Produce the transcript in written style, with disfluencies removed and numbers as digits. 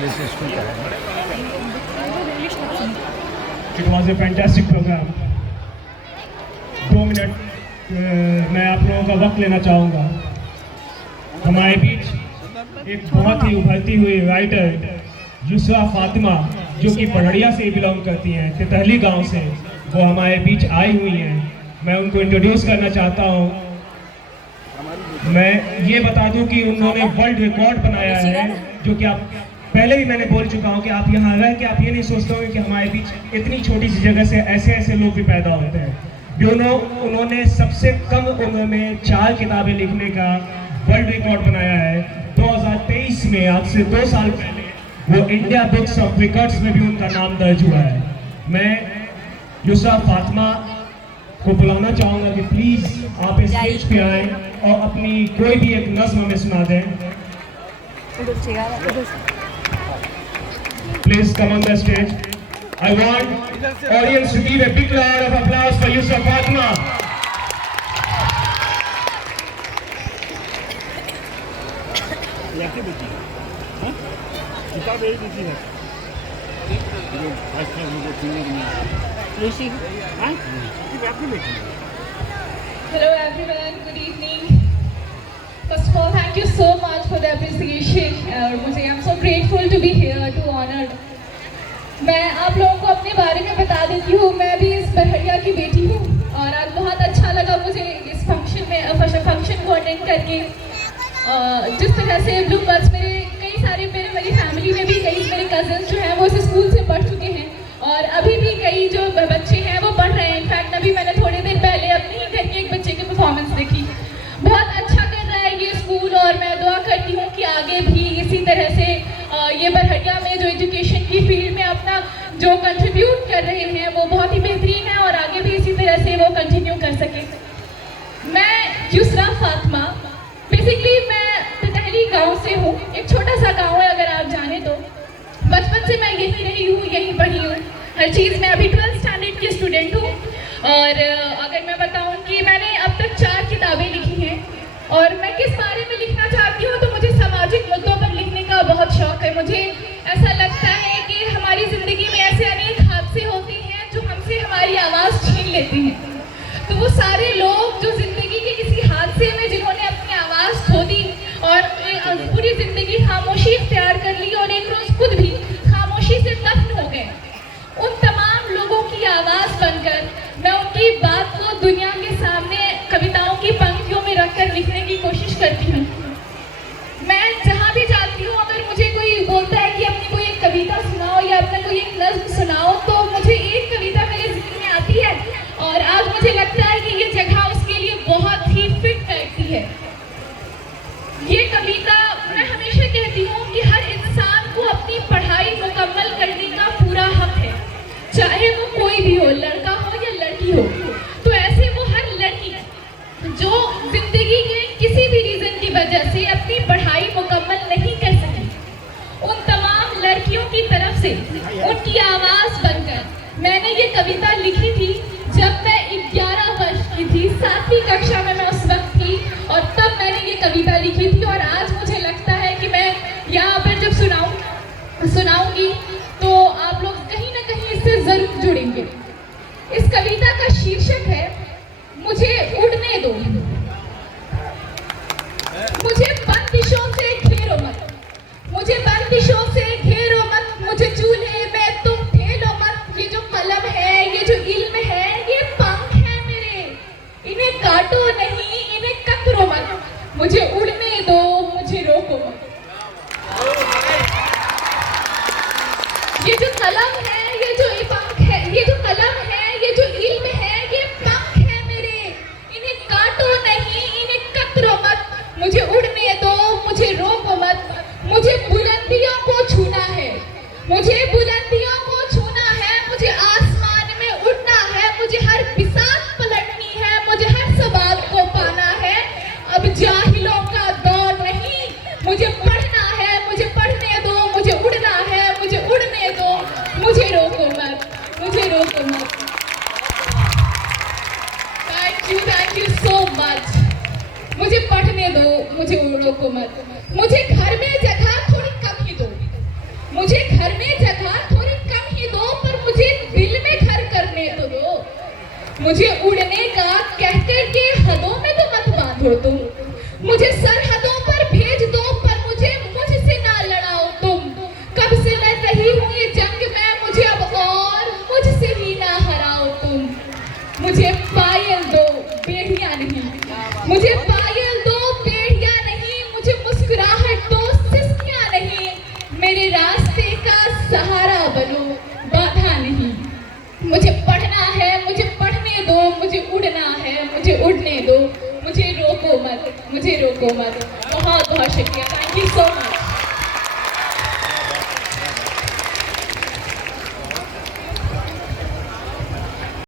It was a fantastic program. 2 minute मैं आप लोगों का वक्त लेना चाहूँगा। हमारे बीच एक बहुत ही उभरती हुई राइटर युसरा फातिमा, जो कि पढ़ड़िया से बिलोंग करती हैं, तितहली गांव से, वो हमारे बीच आई हुई हैं। मैं उनको इंट्रोड्यूस करना चाहता हूँ। मैं ये बता दूं कि उन्होंने वर्ल्ड रिकॉर्ड बनाया है, जो कि आप पहले भी मैंने बोल चुका हूँ कि आप यहाँ रह के आप ये नहीं सोचते होंगे कि हमारे बीच इतनी छोटी सी जगह से ऐसे ऐसे लोग भी पैदा होते हैं। उन्होंने सबसे कम उम्र में 4 किताबें लिखने का वर्ल्ड रिकॉर्ड बनाया है। 2023 में, आज से 2 साल पहले, वो इंडिया बुक्स ऑफ रिकॉर्ड्स में भी उनका नाम दर्ज हुआ है। मैं युसरा फातिमा को बुलाना चाहूँगा कि प्लीज़ आप इस स्टेज पे आएँ और अपनी कोई भी एक नज़्म हमें सुना दें। Please come on the stage. I want audience to give a big round of applause for Yusra Fatima. Hello everyone, good evening. First of all, thank you so much for the appreciation. I'm so grateful to be here to honor. मैं आप लोगों को अपने बारे में बता देती हूँ। मैं भी इस बरहड़िया की बेटी हूँ और आज बहुत अच्छा लगा मुझे इस फंक्शन को अटेंड करके। जिस तरह से ब्लू बर्ड्स मेरी फैमिली में भी कई मेरे कजन्स जो हैं वो इस स्कूल से पढ़ चुके हैं और अभी भी कई जो बच्चे हैं वो पढ़ रहे हैं। इनफैक्ट अभी मैंने थोड़ी देर पहले अपने ही घर के एक बच्चे की परफॉर्मेंस देखी। बहुत अच्छा कर रहा है ये स्कूल और मैं दुआ करती हूँ कि आगे भी इसी तरह से ये बरहड़िया में जो एजुकेशन की फील्ड में अपना जो कंट्रीब्यूट कर रहे हैं वो बहुत ही बेहतरीन है और आगे भी इसी तरह से वो कंटिन्यू कर सके। मैं युसरा फातिमा, बेसिकली मैं तितहली गांव से हूँ। एक छोटा सा गांव है अगर आप जाने तो। बचपन से मैं यहीं रही हूँ, यहीं पढ़ी हूँ हर चीज़। मैं अभी 12th स्टैंडर्ड की स्टूडेंट हूँ और अगर मैं बताऊँ कि मैंने अब तक 4 किताबें लिखी हैं और मैं किस बारे में लिखना चाहती हूँ तो मुझे सामाजिक मुद्दों पर लिखने का बहुत शौक है। मुझे ऐसा लगता है कि हमारी ज़िंदगी में ऐसे अनेक हादसे होते हैं जो हमसे हमारी आवाज़ छीन लेते हैं। तो वो सारे लोग जो ज़िंदगी के किसी हादसे में जिन्होंने अपनी आवाज़ खो दी और पूरी ज़िंदगी खामोशी इख्तियार कर ली और एक रोज़ खुद भी खामोशी से दफन हो गए, उन तमाम लोगों की आवाज़ बनकर मैं उनकी बात को दुनिया के सामने कविताओं की पंक्तियों में रखकर लिखने की कोशिश करती हूँ। मैं जहाँ भी जाती हूँ अगर मुझे कोई बोलता है कि अपनी कोई एक कविता सुनाओ या अपना कोई एक नज़्म सुनाओ तो मुझे एक कविता मेरे ज़िहन में आती है और आज मुझे लगता है कि ये जगह उसके लिए बहुत ही फिट बैठती है। ये कविता मैं हमेशा कहती हूँ कि हर इंसान को अपनी पढ़ाई मुकम्मल करने का पूरा हक है, चाहे वो कोई भी हो, लड़का हो या लड़की हो। तो ऐसे वो हर लड़की जो जिंदगी के किसी भी रीज़न की वजह से अपनी पढ़ाई मुकम्मल नहीं कर सकी, उन तमाम लड़कियों की तरफ से उनकी आवाज़ बनकर मैंने ये कविता लिखी थी जब मैं 11 वर्ष की थी। 7वीं कक्षा में मैं उस वक्त थी और तब मैंने ये कविता लिखी थी और आज मुझे लगता है कि मैं यहाँ पर जब सुनाऊंगी तो आप लोग कहीं ना कहीं इससे ज़रूर जुड़ेंगे। इस कविता का शीर्षक है मुझे उड़ने दो। मुझे बंदिशों से घेरो मत, मुझे बंदिशों से घेरो मत, मुझे चूल्हे में तुम ठेलो मत। ये जो कलम है, ये जो इल्म है, ये पंख है मेरे, इन्हें काटो नहीं, इन्हें कतरो मत। मुझे उड़ने दो, मुझे रोको मत। ये जो कलम है, ये जो पंख है, ये जो कलम है, ये जो इल्म है, ये पंख है मेरे, इन्हें काटो नहीं, इन्हें कतरो मत। मुझे उड़ने दो, मुझे रोको मत। मुझे बुलंदियों को छूना है, मुझे बुलंदियों को छूना है, मुझे आसमान में उड़ना है, मुझे हर बिसात पलटनी है, मुझे हर सवाल को पाना है। अब जाहिलों का दौर नहीं, मुझे पढ़ना है, मुझे पढ़ने दो, मुझे उड़ना है, मुझे उड़ने दो, मुझे मुझे उड़ने का कहकर के हदों में तो मत बांधो तुम, मुझे सरहदों पर भेज दो पर मुझे मुझसे ना लड़ाओ तुम। कब से लड़ रही हूँ ये जंग मैं, मुझे अब और मुझसे ही ना हराओ तुम। मुझे पायल दो बेड़ियां नहीं, मुझे पायल दो बेड़ियां नहीं, मुझे मुस्कुराहट दो सिसकियां नहीं, मेरे रास्ते का सहारा बनो बाधा नहीं। मुझे पढ़ना है मुझे पढ़ने दो, मुझे उड़ना है मुझे उड़ने दो, मुझे रोको मत मुझे रोको मत। बहुत बहुत शुक्रिया, थैंक यू सो मच।